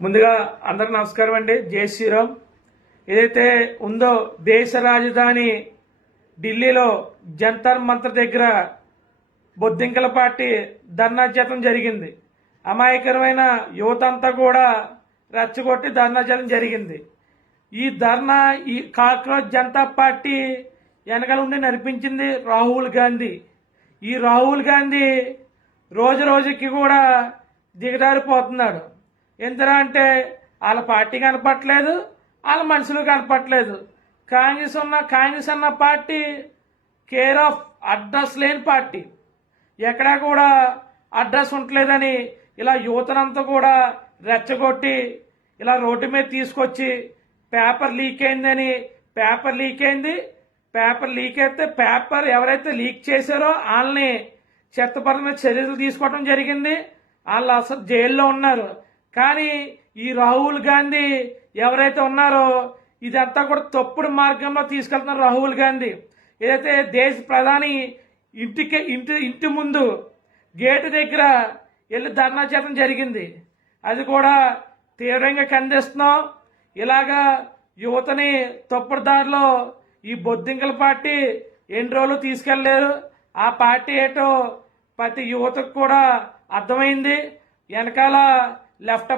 ముందుగా అందరికి నమస్కారం అండి. జై శ్రీరామ్. ఏదైతే ఉందో దేశ రాజధాని ఢిల్లీలో జంతర్ మంతర్ దగ్గర బొద్దింకల పార్టీ ధర్నా చేయడం జరిగింది. అమాయకరమైన యువత అంతా కూడా రెచ్చగొట్టి ధర్నా చేయడం జరిగింది. ఈ ధర్నా ఈ కాక్రోచ్ జనతా పార్టీ వెనకాల ఉండి నడిపించింది రాహుల్ గాంధీ. ఈ రాహుల్ గాంధీ రోజు రోజుకి కూడా దిగజారిపోతున్నాడు. ఎందుకంటే అంటే వాళ్ళ పార్టీ కనపట్లేదు, వాళ్ళ మనుషులు కనపట్లేదు. కాంగ్రెస్ అన్న పార్టీ కేర్ ఆఫ్ అడ్రస్ లేని పార్టీ, ఎక్కడా కూడా అడ్రస్ ఉండలేదని ఇలా యువతనంతా కూడా రెచ్చగొట్టి ఇలా రోడ్డు మీద తీసుకొచ్చి పేపర్ లీక్ అయిందని పేపర్ లీక్ అయితే పేపర్ ఎవరైతే లీక్ చేశారో వాళ్ళని చట్టపరమైన చర్యలు తీసుకోవడం జరిగింది. వాళ్ళు అసలు జైల్లో ఉన్నారు. కానీ ఈ రాహుల్ గాంధీ ఎవరైతే ఉన్నారో ఇదంతా కూడా తప్పుడు మార్గంలో తీసుకెళ్తున్నారు. రాహుల్ గాంధీ ఏదైతే దేశ ప్రధాని ఇంటి ముందు గేటు దగ్గర వెళ్ళి ధర్నా చేయడం జరిగింది. అది కూడా తీవ్రంగా ఖండిస్తున్నాం. ఇలాగా యువతని తప్పుడు దారిలో ఈ బొద్దింకల పార్టీ ఎన్ని రోజులు తీసుకెళ్లేరు. ఆ పార్టీ ఏటో ప్రతి యువతకు కూడా అర్థమైంది. వెనకాల లెఫ్ట్